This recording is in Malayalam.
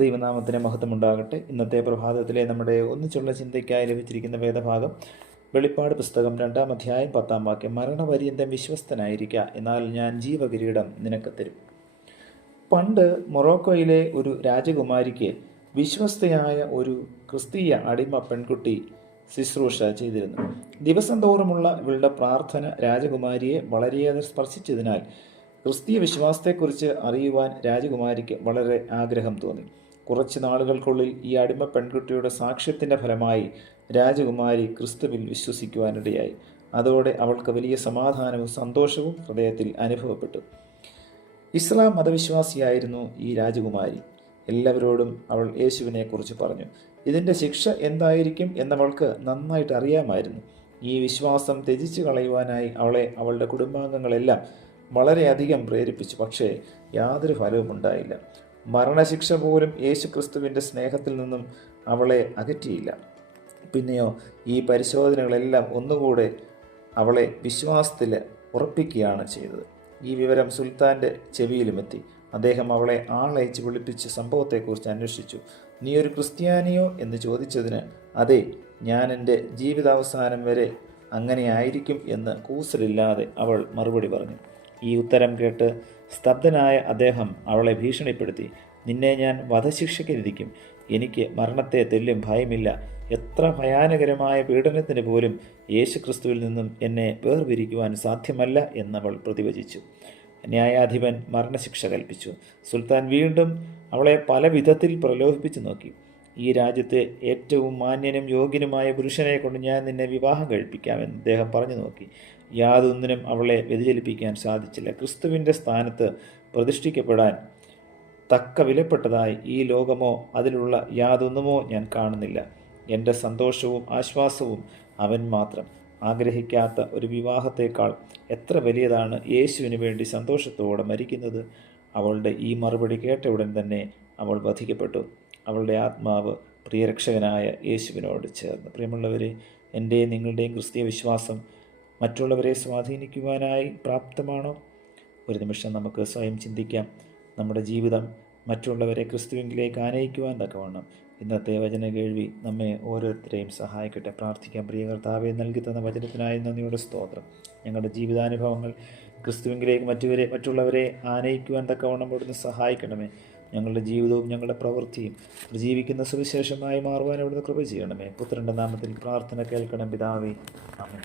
ദൈവനാമത്തിന് മഹത്വമുണ്ടാകട്ടെ. ഇന്നത്തെ പ്രഭാതത്തിലെ നമ്മുടെ ഒന്നിച്ചുള്ള ചിന്തയ്ക്കായി ലഭിച്ചിരിക്കുന്ന വേദഭാഗം വെളിപ്പാട് പുസ്തകം 2-ാം അധ്യായം 10-ാം വാക്യം. മരണപര്യന്തം വിശ്വസ്തനായിരിക്കുക, എന്നാൽ ഞാൻ ജീവകിരീടം നിനക്ക് തരും. പണ്ട് മൊറോക്കോയിലെ ഒരു രാജകുമാരിക്ക് വിശ്വസ്തയായ ഒരു ക്രിസ്തീയ അടിമ പെൺകുട്ടി ശുശ്രൂഷ ചെയ്തിരുന്നു. ദിവസം തോറുമുള്ള ഇവളുടെ പ്രാർത്ഥന രാജകുമാരിയെ വളരെയേറെ സ്പർശിച്ചതിനാൽ ക്രിസ്തീയ വിശ്വാസത്തെക്കുറിച്ച് അറിയുവാൻ രാജകുമാരിക്ക് വളരെ ആഗ്രഹം തോന്നി. കുറച്ച് നാളുകൾക്കുള്ളിൽ ഈ അടിമ പെൺകുട്ടിയുടെ സാക്ഷ്യത്തിൻ്റെ ഫലമായി രാജകുമാരി ക്രിസ്തുവിൽ വിശ്വസിക്കുവാനിടയായി. അതോടെ അവൾക്ക് വലിയ സമാധാനവും സന്തോഷവും ഹൃദയത്തിൽ അനുഭവപ്പെട്ടു. ഇസ്ലാം മതവിശ്വാസിയായിരുന്നു ഈ രാജകുമാരി. എല്ലാവരോടും അവൾ യേശുവിനെക്കുറിച്ച് പറഞ്ഞു. ഇതിൻ്റെ ശിക്ഷ എന്തായിരിക്കും എന്നവൾക്ക് നന്നായിട്ട് അറിയാമായിരുന്നു. ഈ വിശ്വാസം ത്യജിച്ചു കളയുവാനായി അവളെ അവളുടെ കുടുംബാംഗങ്ങളെല്ലാം വളരെയധികം പ്രേരിപ്പിച്ചു. പക്ഷേ യാതൊരു ഫലവും ഉണ്ടായില്ല. മരണശിക്ഷ പോലും യേശു ക്രിസ്തുവിൻ്റെ സ്നേഹത്തിൽ നിന്നും അവളെ അകറ്റിയില്ല. പിന്നെയോ ഈ പരിശോധനകളെല്ലാം ഒന്നുകൂടെ അവളെ വിശ്വാസത്തിൽ ഉറപ്പിക്കുകയാണ് ചെയ്തത്. ഈ വിവരം സുൽത്താൻ്റെ ചെവിയിലുമെത്തി. അദ്ദേഹം അവളെ ആളയച്ച് വിളിപ്പിച്ച് സംഭവത്തെക്കുറിച്ച് അന്വേഷിച്ചു. നീ ഒരു ക്രിസ്ത്യാനിയോ എന്ന് ചോദിച്ചതിന് അതെ, ഞാൻ എൻ്റെ ജീവിതാവസാനം വരെ അങ്ങനെയായിരിക്കും എന്ന് കൂസലില്ലാതെ അവൾ മറുപടി പറഞ്ഞു. ഈ ഉത്തരം കേട്ട് സ്തബ്ധനായ അദ്ദേഹം അവളെ ഭീഷണിപ്പെടുത്തി. നിന്നെ ഞാൻ വധശിക്ഷയ്ക്ക് വിധിക്കും. എനിക്ക് മരണത്തെ തെല്ലും ഭയമില്ല. എത്ര ഭയാനകരമായ പീഡനത്തിന് പോലും യേശു ക്രിസ്തുവിൽ നിന്നും എന്നെ വേർപിരിക്കുവാൻ സാധ്യമല്ല എന്നവൾ പ്രതിവചിച്ചു. ന്യായാധിപൻ മരണശിക്ഷ കൽപ്പിച്ചു. സുൽത്താൻ വീണ്ടും അവളെ പല വിധത്തിൽ പ്രലോഭിപ്പിച്ചു നോക്കി. ഈ രാജ്യത്തെ ഏറ്റവും മാന്യനും യോഗ്യനുമായ പുരുഷനെ കൊണ്ട് ഞാൻ നിന്നെ വിവാഹം കഴിപ്പിക്കാമെന്ന് അദ്ദേഹം പറഞ്ഞു നോക്കി. യാതൊന്നിനും അവളെ വ്യതിചലിപ്പിക്കാൻ സാധിച്ചില്ല. ക്രിസ്തുവിൻ്റെ സ്ഥാനത്ത് പ്രതിഷ്ഠിക്കപ്പെടാൻ തക്ക വിലപ്പെട്ടതായി ഈ ലോകമോ അതിലുള്ള യാതൊന്നുമോ ഞാൻ കാണുന്നില്ല. എൻ്റെ സന്തോഷവും ആശ്വാസവും അവൻ മാത്രം. ആഗ്രഹിക്കാത്ത ഒരു വിവാഹത്തേക്കാൾ എത്ര വലിയതാണ് യേശുവിന് വേണ്ടി സന്തോഷത്തോടെ മരിക്കുന്നത്. അവളുടെ ഈ മറുപടി കേട്ട ഉടൻ തന്നെ അവൾ വധിക്കപ്പെട്ടു. അവളുടെ ആത്മാവ് പ്രിയരക്ഷകനായ യേശുവിനോട് ചേർന്ന്. പ്രിയമുള്ളവരെ, എൻ്റെയും നിങ്ങളുടെയും ക്രിസ്തീയ വിശ്വാസം മറ്റുള്ളവരെ സ്വാധീനിക്കുവാനായി പ്രാപ്തമാണോ? ഒരു നിമിഷം നമുക്ക് സ്വയം ചിന്തിക്കാം. നമ്മുടെ ജീവിതം മറ്റുള്ളവരെ ക്രിസ്തുവിലേക്ക് ആനയിക്കുവാൻ തക്കവണ്ണം ഇന്നത്തെ വചന കേൾവി നമ്മെ ഓരോരുത്തരെയും സഹായിക്കട്ടെ. പ്രാർത്ഥിക്കാം. പ്രിയ കർത്താവെ, നൽകി തന്ന വചനത്തിനായി നന്ദിയോടെ സ്തോത്രം. ഞങ്ങളുടെ ജീവിതാനുഭവങ്ങൾ ക്രിസ്തുവിലേക്ക് മറ്റുള്ളവരെ ആനയിക്കുവാൻ തക്കവണ്ണം അവിടുന്ന് സഹായിക്കണമേ. ഞങ്ങളുടെ ജീവിതവും ഞങ്ങളുടെ പ്രവൃത്തിയും ജീവിക്കുന്ന സുവിശേഷമായി മാറുവാൻ അവിടുന്ന് കൃപ ചെയ്യണമേ. പുത്രൻ്റെ നാമത്തിൽ പ്രാർത്ഥന കേൾക്കണം പിതാവേ. ആമേൻ.